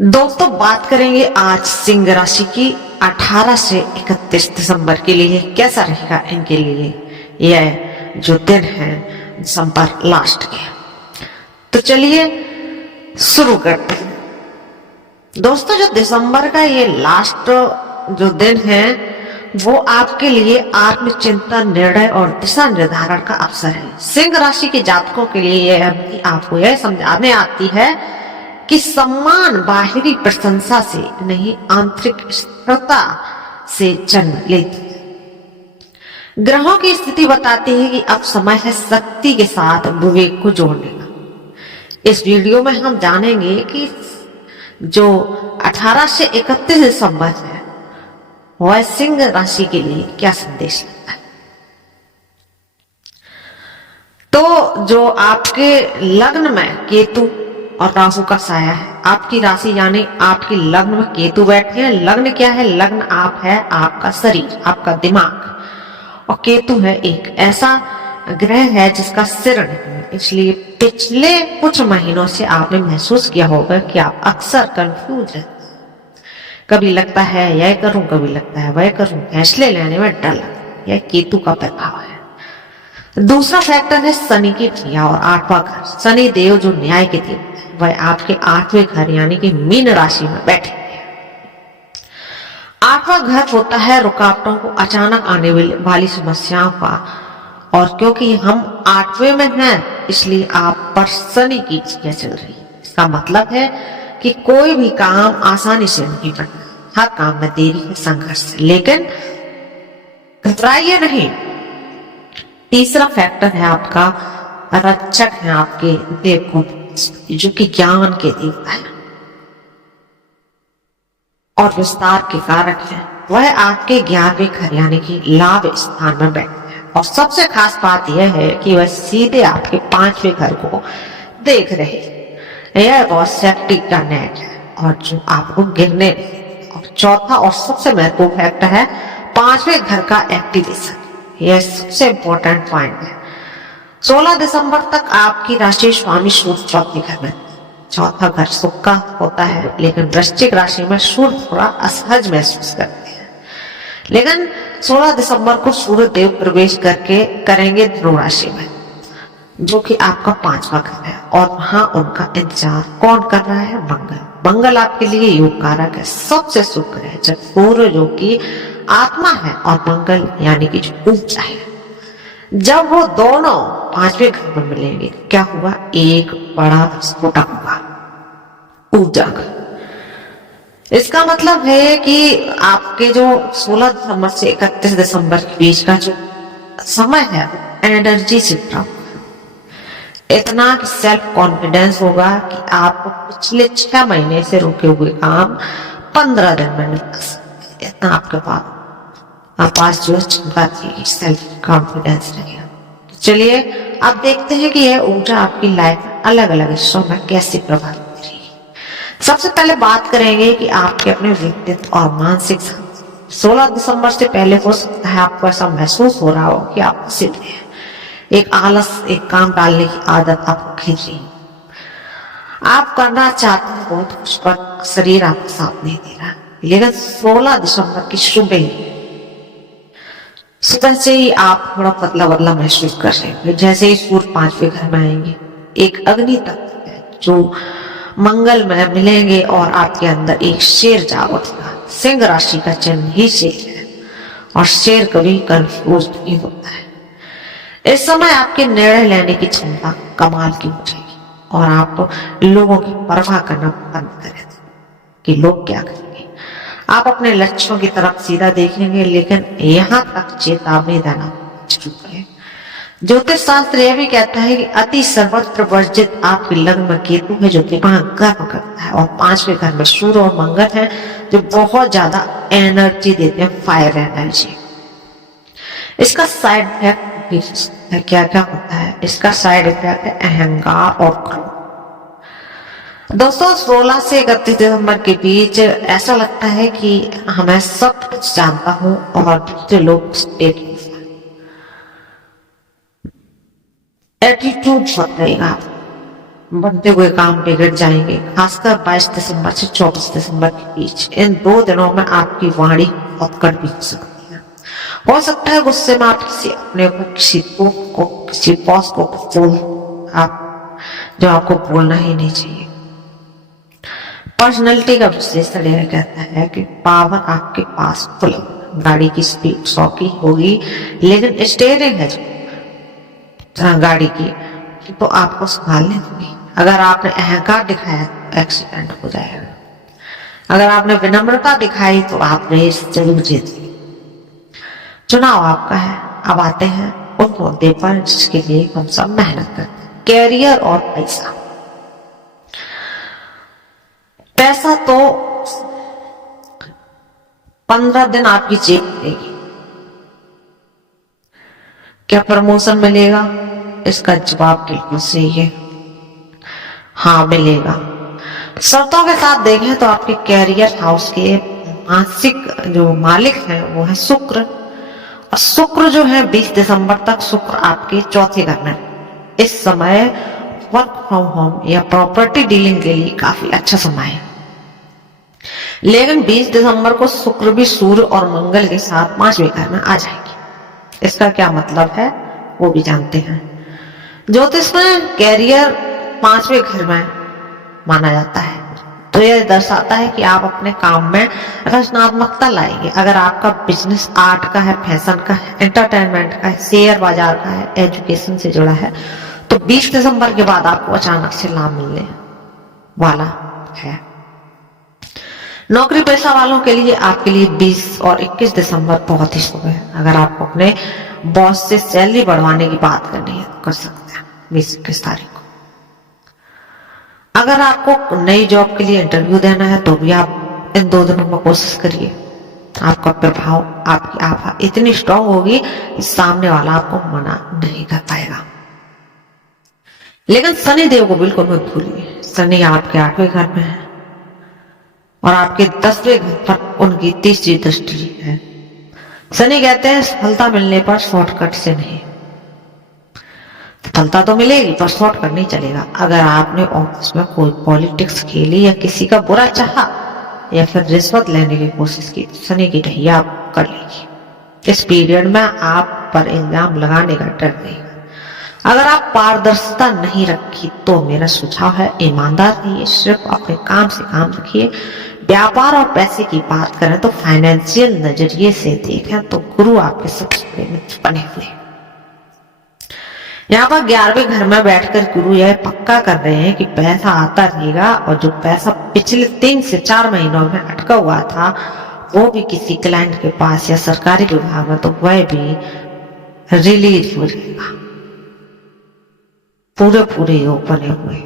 दोस्तों बात करेंगे आज सिंह राशि की 18 से 31 दिसंबर के लिए कैसा रहेगा इनके लिए यह जो दिन है दिसंबर लास्ट के। तो चलिए शुरू करते हैं। दोस्तों जो दिसंबर का ये लास्ट जो दिन है वो आपके लिए आत्मचिंतन, निर्णय और दिशा निर्धारण का अवसर है। सिंह राशि के जातकों के लिए यह आपको यह समझाने आती है कि सम्मान बाहरी प्रशंसा से नहीं, आंतरिक स्थिरता से जन्म लेती है। ग्रहों की स्थिति बताती है कि अब समय है शक्ति के साथ विवेक को जोड़ने का। इस वीडियो में हम जानेंगे कि जो 18 से 31 दिसंबर है वह सिंह राशि के लिए क्या संदेश लाता है। तो जो आपके लग्न में केतु और राहु का साया है, आपकी राशि यानी आपकी लग्न में केतु बैठे हैं। लग्न क्या है? लग्न आप है आपका शरीर, आपका दिमाग, और केतु है एक ऐसा ग्रह है जिसका सिर नहीं है। इसलिए पिछले कुछ महीनों से आपने महसूस किया होगा कि आप अक्सर कंफ्यूज रहते हैं। कभी लगता है यह करूं, कभी लगता है वह करूं, फैसले लेने में डर लगता है। यह केतु का प्रभाव है। दूसरा फैक्टर है शनि की क्रिया और 8वां घर। शनि देव जो न्याय के देव है वह आपके 8वें घर यानी कि मीन राशि में बैठे हैं। 8वां घर होता है रुकावटों को, अचानक आने वाली समस्याओं का, और क्योंकि हम 8वें में हैं इसलिए आप पर शनि की क्रिया चल रही है। इसका मतलब है कि कोई भी काम आसानी से नहीं बनता, हर काम में देरी है, संघर्ष है, लेकिन घबराइए नहीं। तीसरा फैक्टर है आपका रक्षक है, आपके देव जो कि ज्ञान के देवता है और विस्तार के कारक है। वह आपके 11वें घर यानी कि लाभ स्थान में बैठे हैं। और सबसे खास बात यह है कि वह सीधे आपके 5वें घर को देख रहे हैं। यह बहुत सेफ्टी का नेट है और जो आपको गिरने नहीं। और चौथा और सबसे महत्वपूर्ण फैक्टर है 5वें घर का एक्टिवेशन। यह सबसे इंपॉर्टेंट पॉइंट है। 16 दिसंबर तक आपकी राशि स्वामी सूर्य 4वें घर में, चौथा घर सुख का होता है, लेकिन वृश्चिक राशि में सूर्य थोड़ा असहज महसूस करते हैं। लेकिन 16 दिसंबर को सूर्य देव प्रवेश करके करेंगे धनु राशि में जो कि आपका 5वां घर है, और वहां उनका इंतजार कौन कर रहा है? मंगल। मंगल आपके लिए योग कारक है, सबसे शुभ ग्रह है। जब सूर्य जो कि आत्मा है और मंगल यानी कि जो ऊर्जा है, जब वो दोनों 5वें घर में मिलेंगे क्या हुआ? एक बड़ा विस्फोटक हुआ ऊर्जा का। इसका मतलब है कि आपके जो 16 दिसंबर से 31 दिसंबर के बीच का जो समय है एनर्जी से प्राप्त, इतना कि सेल्फ कॉन्फिडेंस होगा कि आप पिछले 6 महीने से रुके हुए काम 15 दिन में निपटा सकते। इतना आपके पास जो क्षमता थी, सेल्फ कॉन्फिडेंस रहेगा। चलिए अब देखते हैं कि यह ऊर्जा आपकी लाइफ में अलग अलग हिस्सों में कैसे प्रभावित करेगी। सबसे पहले बात करेंगे कि आपके अपने व्यक्तित्व और मानसिक 16 दिसंबर से पहले हो सकता है आपको ऐसा महसूस हो रहा हो कि आप सिद्ध हैं, एक आलस, एक काम टालने की आदत आपको खींच रही है। आप करना चाहते हैं बहुत कुछ पर शरीर आपको साथ नहीं दे रहा। लेकिन 16 दिसंबर की सुबह से ही आप थोड़ा बदला बदला महसूस कर रहे हैं। जैसे ही सूर्य 5वें घर में आएंगे, एक अग्नि तत्व है जो मंगल में मिलेंगे और आपके अंदर एक शेर जाग उठेगा। सिंह राशि का चिन्ह ही शेर है और शेर कभी कंफ्यूज नहीं होता है। इस समय आपके निर्णय लेने की क्षमता कमाल की हो जाएगी और आप लोगों की परवाह करना बंद करें कि लोग क्या करेंगे। आप अपने लक्ष्यों की तरफ सीधा देखेंगे, लेकिन यहाँ तक चेतावनी देना जरूर है। ज्योतिष शास्त्र यह भी कहता है कि अति सर्वत्र वर्जित आपके लग्न में केतु है जो दिमाग गर्म करता है, और 5वें घर में सूर्य और मंगल है जो बहुत ज्यादा एनर्जी देते हैं, फायर एनर्जी। इसका साइड इफेक्ट क्या क्या होता है? इसका साइड इफेक्ट है अहंकार और क्रोध। दोस्तों 16 से 31 दिसंबर के बीच ऐसा लगता है कि मैं सब कुछ जानता हूं और दूसरे लोग एटीट्यूड रहेगा। बनते हुए काम बिगड़ जाएंगे। खासकर 22 दिसंबर से 24 दिसंबर के बीच इन 2 दिनों में आपकी वाणी बहुत कड़वी हो सकती है। हो सकता है गुस्से में आप किसी अपने को, किसी बॉस को बोल आप जो आपको बोलना ही नहीं चाहिए। पर्सनैलिटी का विश्लेषण यह कहता है कि पावर आपके पास फुल, गाड़ी की स्पीड 100 की होगी, लेकिन स्टीयरिंग है जो गाड़ी की तो आपको संभालने होगी। अगर आपने अहंकार दिखाया तो एक्सीडेंट हो जाएगा। अगर आपने विनम्रता दिखाई तो आप रेस जरूर जीत ली। चुनाव आपका है। अब आते हैं उन मुद्दे पर जिसके लिए हम सब मेहनत करते हैं, कैरियर और पैसा। पैसा तो 15 दिन आपकी जेब मिलेगी। क्या प्रमोशन मिलेगा? इसका जवाब बिल्कुल सही है, हाँ मिलेगा। शर्तों के साथ देखें तो आपके कैरियर हाउस के मासिक जो मालिक हैं वो है शुक्र, और शुक्र जो है 20 दिसंबर तक शुक्र आपके चौथे घर में। इस समय वर्क फ्रॉम होम या प्रॉपर्टी डीलिंग के लिए काफी अच्छा समय है। लेकिन 20 दिसंबर को शुक्र भी सूर्य और मंगल के साथ 5वें घर में आ जाएगी। इसका क्या मतलब है वो भी जानते हैं। ज्योतिष में कैरियर 5वें घर में माना जाता है, तो यह दर्शाता है कि आप अपने काम में रचनात्मकता लाएंगे। अगर आपका बिजनेस आर्ट का है, फैशन का है, एंटरटेनमेंट का है, शेयर बाजार का है, एजुकेशन से जुड़ा है, तो 20 दिसंबर के बाद आपको अचानक से लाभ मिलने वाला है। नौकरी पेशा वालों के लिए आपके लिए 20 और 21 दिसंबर बहुत ही शुभ है। अगर आपको अपने बॉस से सैलरी बढ़वाने की बात करनी है तो कर सकते हैं 20-21 तारीख को। अगर आपको नई जॉब के लिए इंटरव्यू देना है तो भी आप इन 2 दिनों में कोशिश करिए। आपका प्रभाव, आपकी आभा इतनी स्ट्रांग होगी कि सामने वाला आपको मना नहीं कर पाएगा। लेकिन शनि देव को बिल्कुल मत भूलिए। शनि आपके 8वें घर में है और आपके 10वें घर पर उनकी 3री दृष्टि है। शनि कहते हैं सफलता मिलने पर शॉर्टकट से नहीं। सफलता तो मिलेगी पर शॉर्टकट नहीं चलेगा। अगर आपने ऑफिस में कोई पॉलिटिक्स खेली या किसी का बुरा चाहा या फिर रिश्वत लेने की कोशिश की, शनि की ढैया आप कर लेगी। इस पीरियड में आप पर इल्जाम लगाने का डर नहीं। अगर आप पारदर्शिता नहीं रखी तो मेरा सुझाव है ईमानदार रहिए, सिर्फ अपने काम से काम रखिए। व्यापार और पैसे की बात करें तो फाइनेंशियल नजरिए से देखें तो गुरु आपके सबसे बड़े मित्र बने हुए। यहाँ पर 11वें घर में बैठकर गुरु यह पक्का कर रहे हैं कि पैसा आता रहेगा, और जो पैसा पिछले 3 से 4 महीनों में अटका हुआ था वो भी किसी क्लाइंट के पास या सरकारी विभाग में, तो वह भी रिलीज हो जाएगा। पूरे योग बने हुए।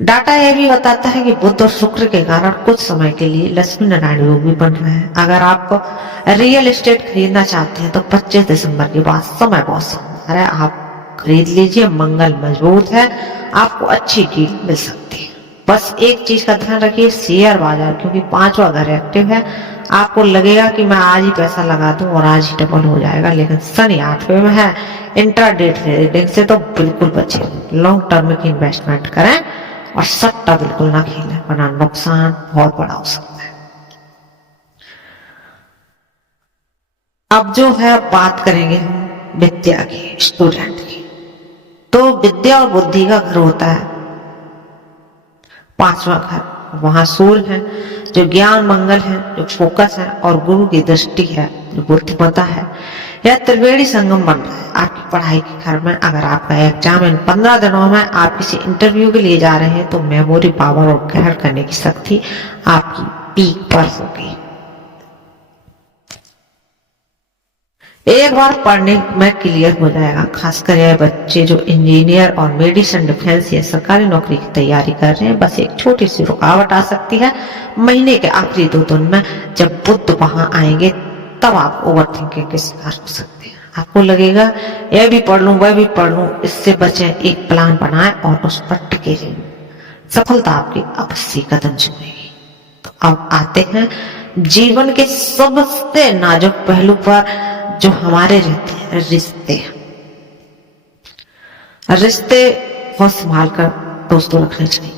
डाटा यह भी बताता है कि बुध और शुक्र के कारण कुछ समय के लिए लक्ष्मी नारायण योग भी बन रहे हैं। अगर आप रियल एस्टेट खरीदना चाहते हैं तो 25 दिसंबर के बाद समय बहुत सुंदर है, आप खरीद लीजिए। मंगल मजबूत है, आपको अच्छी डील मिल सकती है। बस एक चीज का ध्यान रखिए, शेयर बाजार, क्योंकि 5वां घर एक्टिव है। आपको लगेगा कि मैं आज ही पैसा लगा दूं और आज ही डबल हो जाएगा, लेकिन शनि 8वें में है। इंट्राडे ट्रेडिंग से तो बिल्कुल बचें। लॉन्ग टर्म की इन्वेस्टमेंट करें और सट्टा बिल्कुल ना खेलें, वरना नुकसान बहुत बड़ा हो सकता है। अब जो है बात करेंगे हम विद्या की, स्टूडेंट की। तो विद्या और बुद्धि का घर होता है 5वां घर। वहां सूर्य है जो ज्ञान मंगल है, जो फोकस है, और गुरु की दृष्टि है जो बुद्धिमत्ता है। यह त्रिवेणी संगम बन रहा है आपकी पढ़ाई के घर में। अगर आपका एग्जाम इन 15 दिनों में आप किसी इंटरव्यू के लिए जा रहे हैं तो मेमोरी पावर और ग्रहण करने की शक्ति आपकी पीक पर होगी। एक बार पढ़ने में क्लियर हो जाएगा। खासकर यह बच्चे जो इंजीनियर और मेडिसिन, डिफेंस या सरकारी नौकरी की तैयारी कर रहे हैं, बस एक छोटी सी रुकावट आ सकती है महीने के आखिरी 2 दिन में। जब बुध वहां आएंगे तब आप ओवर थिंकिंग के शिकार हो सकते हैं। आपको लगेगा यह भी पढ़ लूं, वह भी पढ़ लूं, इससे बचें। एक प्लान बनाएं और उस पर टिके रहें। सफलता आपकी अवश्य कदम चुमेगी। तो अब आते हैं जीवन के सबसे नाजुक पहलू पर जो हमारे रहते हैं, रिश्ते। रिश्ते बहुत संभाल कर दोस्तों रखने चाहिए।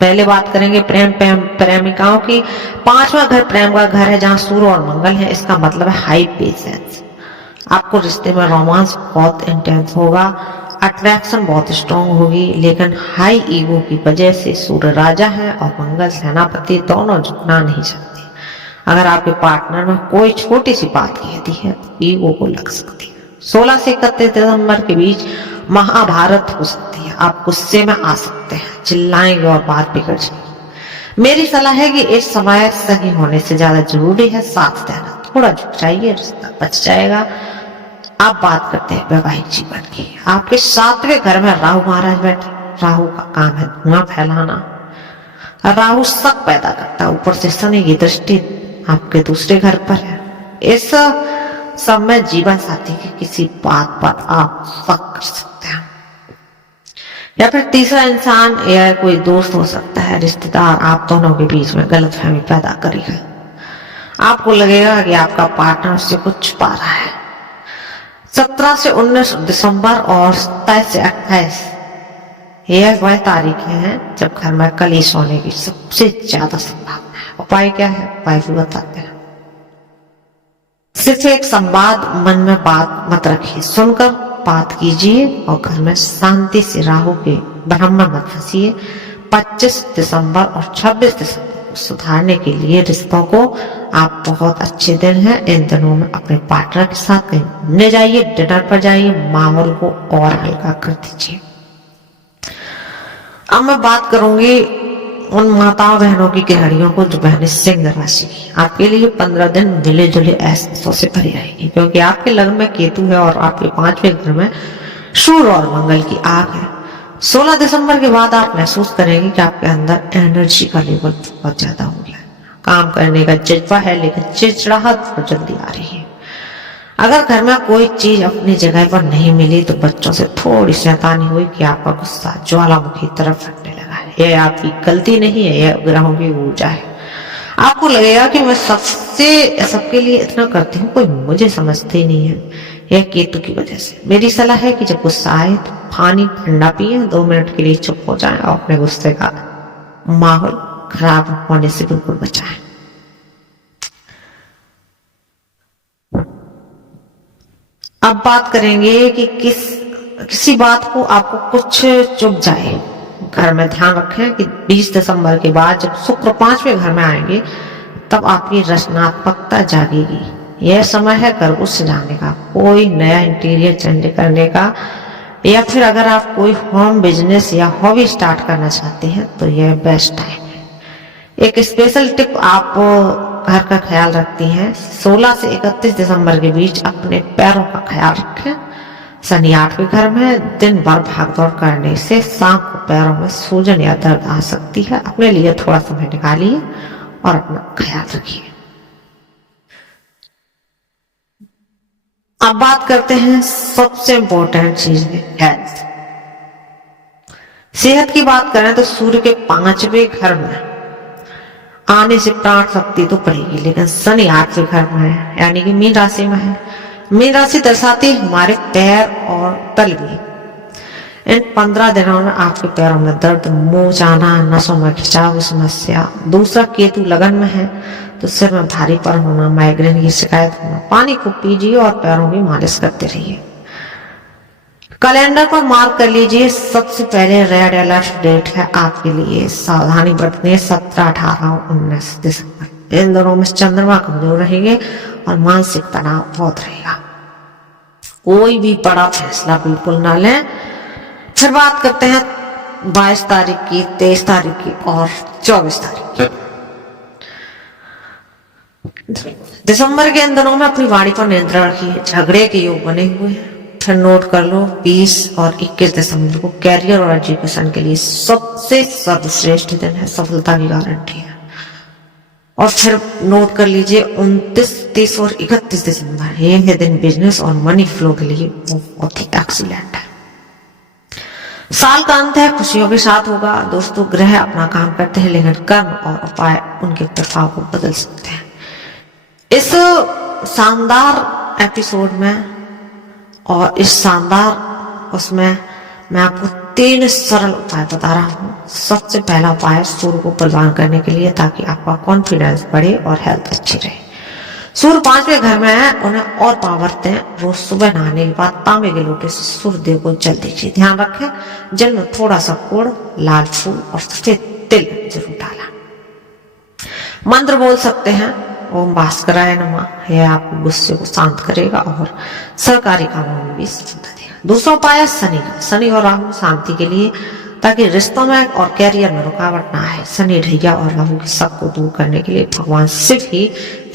पहले बात करेंगे प्रेमिकाओं की। पांचवा घर प्रेम का घर है, जहां सूर्य और मंगल है। इसका मतलब है हाई पेशेंस। आपको रिश्ते में रोमांस बहुत इंटेंस होगा, अट्रैक्शन बहुत स्ट्रांग होगी, लेकिन हाई ईगो की वजह से सूर्य राजा है और मंगल सेनापति, दोनों झुकना नहीं चाहते। अगर आपके पार्टनर में कोई छोटी सी बात कहती है तो ईगो को लग सकती है। 16 से 31 दिसंबर के बीच महाभारत हो सकती है। आप गुस्से में आ सकते हैं, चिल्लाएंगे और बात बिगड़ जाएगी। मेरी सलाह है कि इस समय सही होने से ज्यादा जरूरी है साथ देना। थोड़ा झुक जाइए, रिश्ता बच जाएगा। आप बात करते हैं वैवाहिक जीवन की। आपके 7वें घर में राहु महाराज बैठे। राहु का काम है धुआं फैलाना। राहु शक पैदा करता है, ऊपर से शनि की दृष्टि आपके दूसरे घर पर है। इस समय जीवन साथी की किसी बात पर आप शक कर सकते हैं, या फिर तीसरा इंसान या कोई दोस्त हो सकता है, रिश्तेदार, आप दोनों के बीच में गलतफहमी पैदा करेगा। आपको लगेगा कि आपका पार्टनर उससे कुछ छुपा रहा है। 17 से 19 दिसंबर और 27 से 28 यह वह तारीखें हैं जब घर में कलेश होने की सबसे ज्यादा संभावना है। उपाय क्या है, उपाय भी बताते हैं। सिर्फ एक संवाद, मन में बात मत रखिए, सुनकर बात कीजिए और घर में शांति से राहु के भ्रम में मत फंसिए। 25 दिसंबर और 26 दिसंबर को सुधारने के लिए रिश्तों को आप बहुत अच्छे दिन हैं। इन दिनों में अपने पार्टनर के साथ कहीं घूमने जाइए, डिनर पर जाइए, माहौल को और हल्का कर दीजिए। अब मैं बात करूंगी उन माताओं बहनों की, गृहिणियों को जो बहनें सिंह राशि की। आपके लिए 15 दिन मिले जुले एहसासों से भरी रहेगी, क्योंकि आपके लग्न में केतु है और आपके 5वें घर में सूर्य और मंगल की आग है। 16 दिसंबर के बाद आप महसूस करेंगे कि आपके अंदर एनर्जी का लेवल बहुत ज्यादा हो गया है। काम करने का जज्बा है, लेकिन चिड़चिड़ाहट बहुत जल्दी आ रही है। अगर घर में कोई चीज अपनी जगह पर नहीं मिली तो बच्चों से थोड़ी शैतानी हुई कि आपका गुस्सा ज्वालामुखी तरफ फटने लगा है। यह आपकी गलती नहीं है, यह ग्रहों की ऊर्जा है। आपको लगेगा कि मैं सबके लिए इतना करती हूँ, कोई मुझे समझते ही नहीं है। यह केतु की वजह से। मेरी सलाह है कि जब गुस्सा आए तो पानी ठंडा पिए, 2 मिनट के लिए चुप हो जाएं और अपने गुस्से का माहौल खराब होने से बिल्कुल बचाएं। अब बात करेंगे कि किसी बात को आपको कुछ चुभ जाए, घर में ध्यान रखें कि 20 दिसंबर के बाद जब शुक्र 5वें घर में आएंगे तब आपकी रचनात्मकता जागेगी। यह समय है घर को सजाने का, कोई नया इंटीरियर चेंज करने का, या फिर अगर आप कोई होम बिजनेस या हॉबी स्टार्ट करना चाहते हैं तो यह बेस्ट टाइम है। एक स्पेशल टिप, आप घर का ख्याल रखती हैं, 16 से 31 दिसंबर के बीच अपने पैरों का ख्याल रखें। शनि 8वें घर में, दिन भर भागदौड़ करने से शाम को पैरों में सूजन या दर्द आ सकती है। अपने लिए थोड़ा समय निकालिए और अपना ख्याल रखिए। अब बात करते हैं सबसे इंपॉर्टेंट चीज में, हेल्थ। सेहत की बात करें तो सूर्य के 5वें घर में आने से प्राण शक्ति तो पड़ेगी, लेकिन शनि 8वें घर में है, यानी कि मीन राशि में है। मीन राशि दर्शाती है हमारे पैर और तलवी। इन 15 दिनों में आपके पैरों में दर्द, मोच आना, नसों में खिंचाव समस्या। दूसरा केतु लगन में है तो सिर में भारीपन होना, माइग्रेन की शिकायत होना। पानी खूब पीजिए और पैरों की मालिश करते रहिए। कैलेंडर पर मार्क कर लीजिए, सबसे पहले रेड अलर्ट डेट है आपके लिए। सावधानी बरतनी, 17, 18 और 19 दिसंबर। इन दिनों में चंद्रमा कमजोर रहेंगे और मानसिक तनाव बहुत रहेगा। कोई भी बड़ा फैसला बिल्कुल ना लें। फिर बात करते हैं 22 तारीख की, 23 तारीख की और 24 तारीख की। दिसंबर के इन दिनों में अपनी वाणी पर नियंत्रण रखिए। झगड़े के योग बने हुए हैं। फिर नोट कर लो, 20 और 21 दिसंबर को कैरियर और एजुकेशन के लिए सबसे सर्वश्रेष्ठ दिन है, सफलता की गारंटी है। और फिर नोट कर लीजिए 29, 30 और 31 दिसंबर, ये दिन बिजनेस और मनी फ्लो के लिए बहुत ही एक्सीलेंट है। साल का अंत है, खुशियों के साथ होगा। दोस्तों, ग्रह अपना काम करते हैं, लेकिन कर्म और उपाय उनके प्रभाव को बदल सकते हैं। इस शानदार एपिसोड में और इस शानदार उसमें मैं आपको 3 सरल उपाय बता रहा हूँ। सबसे पहला उपाय सूर्य को बलवान करने के लिए, ताकि आपका कॉन्फिडेंस बढ़े और हेल्थ अच्छी रहे। सूर्य 5वें घर में है, उन्हें और पावर दें। रोज सुबह नहाने के बाद तांबे के लोटे से सूर्य देव को जल दीजिए। ध्यान रखें जल में थोड़ा सा गुड़, लाल फूल और सफेद तिल जरूर डाला। मंत्र बोल सकते हैं, ओम भास्कराय नमः। यह आपको गुस्से को शांत करेगा और सरकारी कामों में भी सफलता देगा। दूसरा उपाय है शनि का। शनि और राहु शांति के लिए, ताकि रिश्तों में और कैरियर में रुकावट ना आए। शनि ढैया और राहु के शक को दूर करने के लिए भगवान शिव ही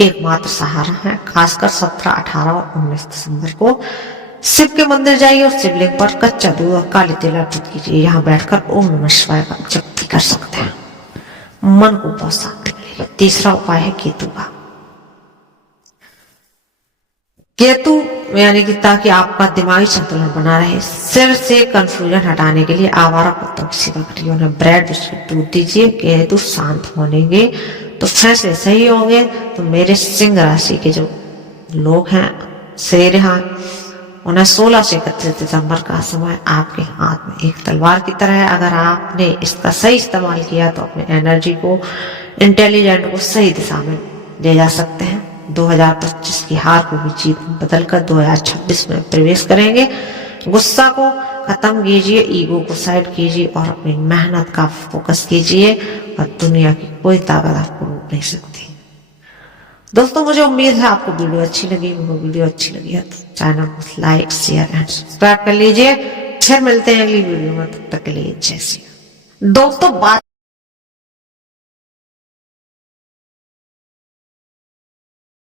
एकमात्र सहारा है। खासकर 17, 18 और 19 दिसंबर को शिव के मंदिर जाइए और शिवलिंग पर कच्चा दूध और काले तिल अर्पित कीजिए। यहाँ बैठकर ओम नमः शिवाय का जप भी कर सकते हैं, मन को बहुत शांति मिलेगी। तीसरा उपाय है केतु का। केतु यानी कि ताकि आपका दिमागी संतुलन बना रहे, सिर से कंफ्यूजन हटाने के लिए आवारा कुत्तों की सेवा करिए, उन्हें ब्रेड बिस्कुट दूध दीजिए। केतु शांत होंगे तो फैसले सही होंगे। तो मेरे सिंह राशि के जो लोग हैं, शेर हैं, उन्हें 16 से 31 दिसंबर का समय आपके हाथ में एक तलवार की तरह है। अगर आपने इसका सही इस्तेमाल किया तो अपने एनर्जी को, इंटेलिजेंट को सही दिशा में ले जा सकते हैं। 2025 की हार को भी जीत में बदलकर 2026 में प्रवेश करेंगे। गुस्सा को खत्म कीजिए, ईगो को साइड कीजिए और अपनी मेहनत का फोकस कीजिए, और दुनिया की कोई ताकत आपको रोक नहीं सकती। दोस्तों, मुझे उम्मीद है आपको वीडियो अच्छी लगी। वीडियो अच्छी लगी है तो चैनल को लाइक, शेयर एंड सब्सक्राइब कर लीजिए। फिर मिलते हैं अगली वीडियो में, तब तक के लिए जय श्री राम। दोस्तों, बात